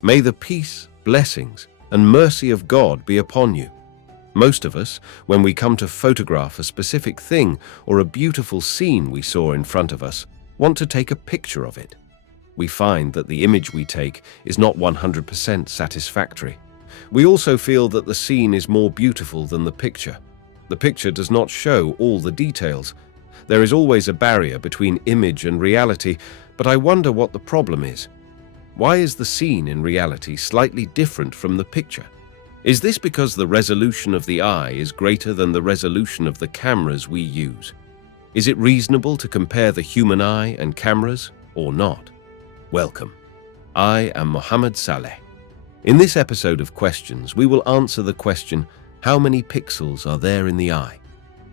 May the peace, blessings, and mercy of God be upon you. Most of us, when we come to photograph a specific thing or a beautiful scene we saw in front of us, want to take a picture of it. We find that the image we take is not 100% satisfactory. We also feel that the scene is more beautiful than the picture. The picture does not show all the details. There is always a barrier between image and reality, but I wonder what the problem is. Why is the scene in reality slightly different from the picture? Is this because the resolution of the eye is greater than the resolution of the cameras we use? Is it reasonable to compare the human eye and cameras, or not? Welcome. I am Mohammed Saleh. In this episode of Questions, we will answer the question, how many pixels are there in the eye?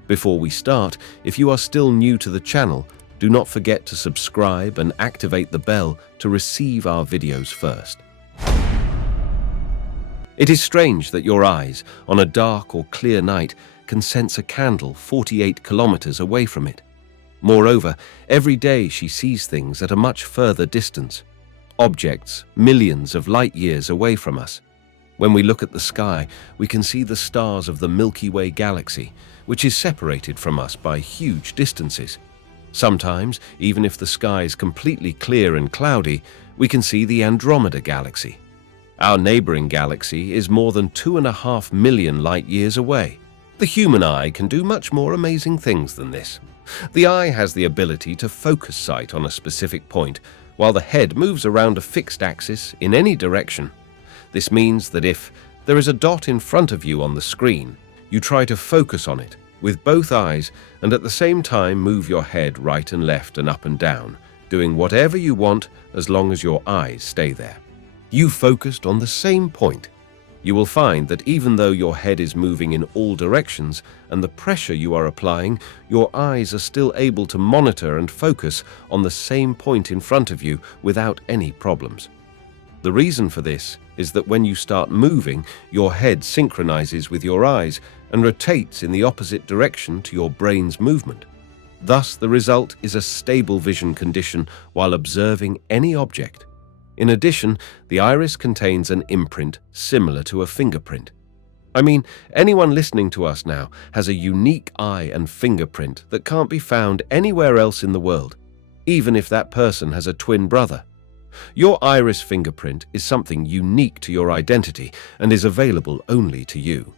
Before we start, if you are still new to the channel, do not forget to subscribe and activate the bell to receive our videos first. It is strange that your eyes, on a dark or clear night, can sense a candle 48 kilometers away from it. Moreover, every day she sees things at a much further distance, objects millions of light years away from us. When we look at the sky, we can see the stars of the Milky Way galaxy, which is separated from us by huge distances. Sometimes, even if the sky is completely clear and cloudy, we can see the Andromeda galaxy. Our neighboring galaxy is more than 2.5 million light years away. The human eye can do much more amazing things than this. The eye has the ability to focus sight on a specific point, while the head moves around a fixed axis in any direction. This means that if there is a dot in front of you on the screen, you try to focus on it with both eyes and at the same time move your head right and left and up and down, doing whatever you want as long as your eyes stay there. You focused on the same point. You will find that even though your head is moving in all directions and the pressure you are applying, your eyes are still able to monitor and focus on the same point in front of you without any problems. The reason for this is that when you start moving, your head synchronizes with your eyes and rotates in the opposite direction to your brain's movement. Thus, the result is a stable vision condition while observing any object. In addition, the iris contains an imprint similar to a fingerprint. I mean, anyone listening to us now has a unique eye and fingerprint that can't be found anywhere else in the world, even if that person has a twin brother. Your iris fingerprint is something unique to your identity and is available only to you.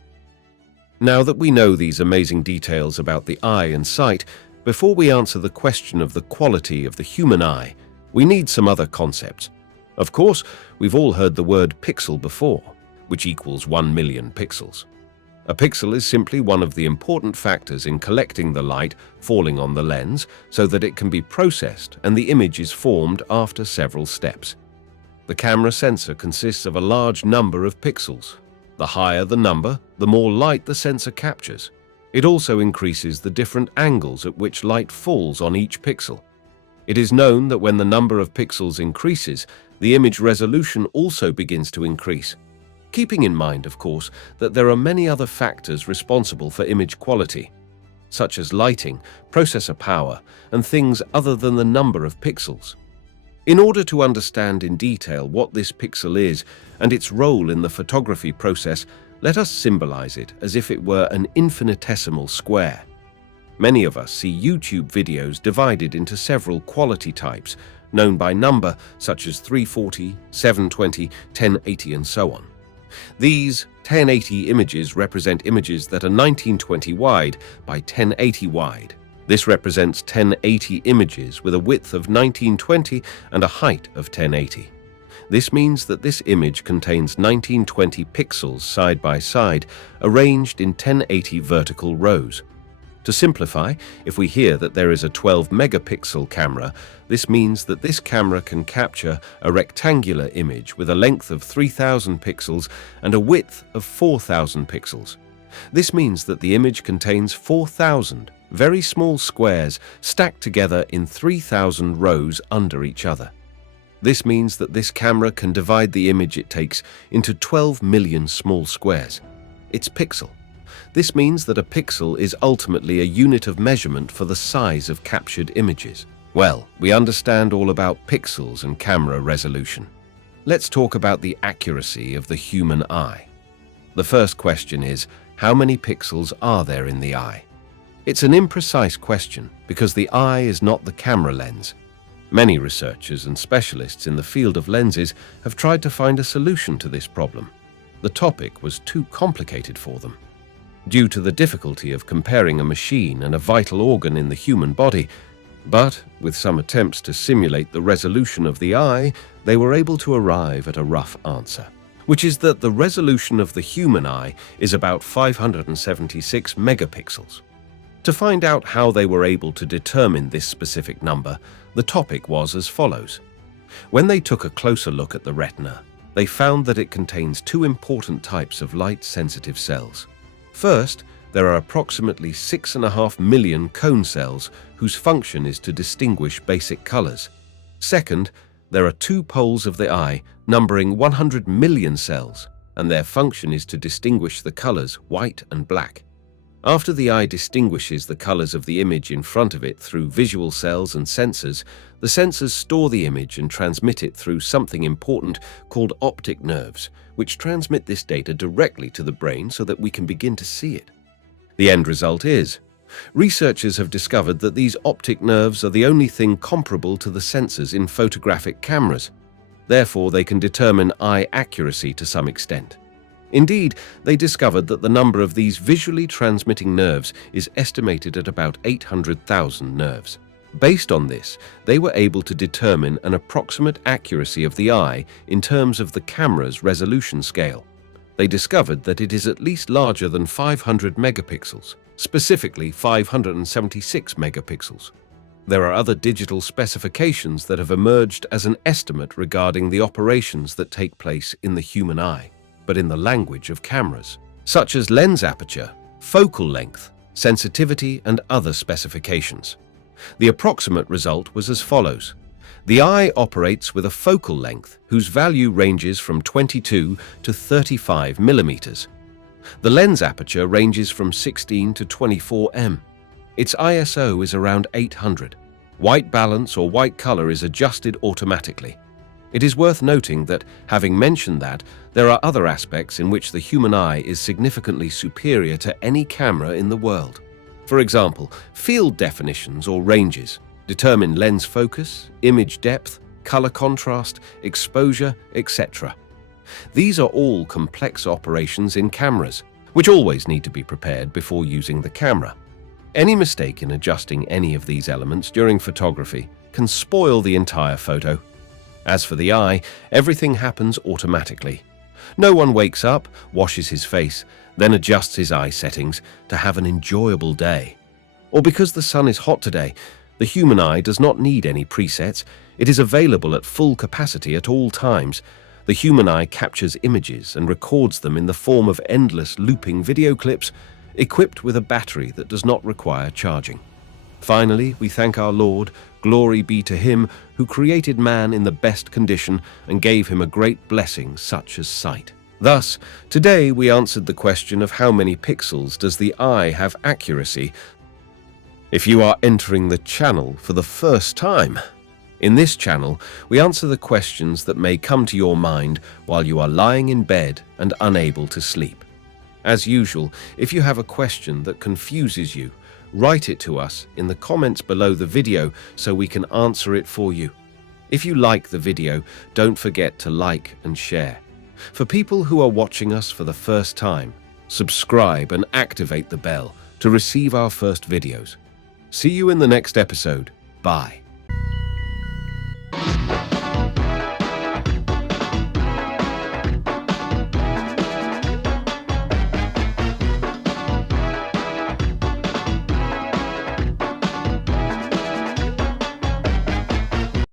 Now that we know these amazing details about the eye and sight, before we answer the question of the quality of the human eye, we need some other concepts. Of course, we've all heard the word pixel before, which equals 1 million pixels. A pixel is simply one of the important factors in collecting the light falling on the lens so that it can be processed and the image is formed after several steps. The camera sensor consists of a large number of pixels. The higher the number, the more light the sensor captures. It also increases the different angles at which light falls on each pixel. It is known that when the number of pixels increases, the image resolution also begins to increase. Keeping in mind, of course, that there are many other factors responsible for image quality, such as lighting, processor power, and things other than the number of pixels. In order to understand in detail what this pixel is and its role in the photography process, let us symbolize it as if it were an infinitesimal square. Many of us see YouTube videos divided into several quality types, known by number, such as 340, 720, 1080, and so on. These 1080 images represent images that are 1920 wide by 1080 wide. This represents 1080 images with a width of 1920 and a height of 1080. This means that this image contains 1920 pixels side by side, arranged in 1080 vertical rows. To simplify, if we hear that there is a 12 megapixel camera, this means that this camera can capture a rectangular image with a length of 3000 pixels and a width of 4000 pixels. This means that the image contains 4000 very small squares stacked together in 3000 rows under each other. This means that this camera can divide the image it takes into 12 million small squares. It's pixel. This means that a pixel is ultimately a unit of measurement for the size of captured images. Well, we understand all about pixels and camera resolution. let's talk about the accuracy of the human eye. The first question is, how many pixels are there in the eye? It's an imprecise question because the eye is not the camera lens. Many researchers and specialists in the field of lenses have tried to find a solution to this problem. The topic was too complicated for them. Due to the difficulty of comparing a machine and a vital organ in the human body, but with some attempts to simulate the resolution of the eye, they were able to arrive at a rough answer, which is that the resolution of the human eye is about 576 megapixels. To find out how they were able to determine this specific number, the topic was as follows. When they took a closer look at the retina, they found that it contains two important types of light-sensitive cells. First, there are approximately 6.5 million cone cells whose function is to distinguish basic colors. Second, there are two poles of the eye numbering 100 million cells, and their function is to distinguish the colors white and black. After the eye distinguishes the colors of the image in front of it through visual cells and sensors, the sensors store the image and transmit it through something important called optic nerves, which transmit this data directly to the brain so that we can begin to see it. The end result is, researchers have discovered that these optic nerves are the only thing comparable to the sensors in photographic cameras. Therefore, they can determine eye accuracy to some extent. Indeed, they discovered that the number of these visually transmitting nerves is estimated at about 800,000 nerves. Based on this, they were able to determine an approximate accuracy of the eye in terms of the camera's resolution scale. They discovered that it is at least larger than 500 megapixels, specifically 576 megapixels. There are other digital specifications that have emerged as an estimate regarding the operations that take place in the human eye, but in the language of cameras, such as lens aperture, focal length, sensitivity, and other specifications. The approximate result was as follows. The eye operates with a focal length whose value ranges from 22 to 35 millimeters. The lens aperture ranges from 16 to 24 m. Its ISO is around 800. White balance or white color is adjusted automatically. It is worth noting that, having mentioned that, there are other aspects in which the human eye is significantly superior to any camera in the world. For example, field definitions or ranges determine lens focus, image depth, color contrast, exposure, etc. These are all complex operations in cameras, which always need to be prepared before using the camera. Any mistake in adjusting any of these elements during photography can spoil the entire photo. As for the eye, everything happens automatically. No one wakes up, washes his face, then adjusts his eye settings to have an enjoyable day. Or because the sun is hot today, the human eye does not need any presets. It is available at full capacity at all times. The human eye captures images and records them in the form of endless looping video clips, equipped with a battery that does not require charging. Finally, we thank our Lord, glory be to him, who created man in the best condition and gave him a great blessing such as sight. Thus, today we answered the question of how many pixels does the eye have accuracy. If you are entering the channel for the first time, in this channel we answer the questions that may come to your mind while you are lying in bed and unable to sleep. As usual, if you have a question that confuses you, write it to us in the comments below the video so we can answer it for you. If you like the video, don't forget to like and share. For people who are watching us for the first time, subscribe and activate the bell to receive our first videos. See you in the next episode. Bye.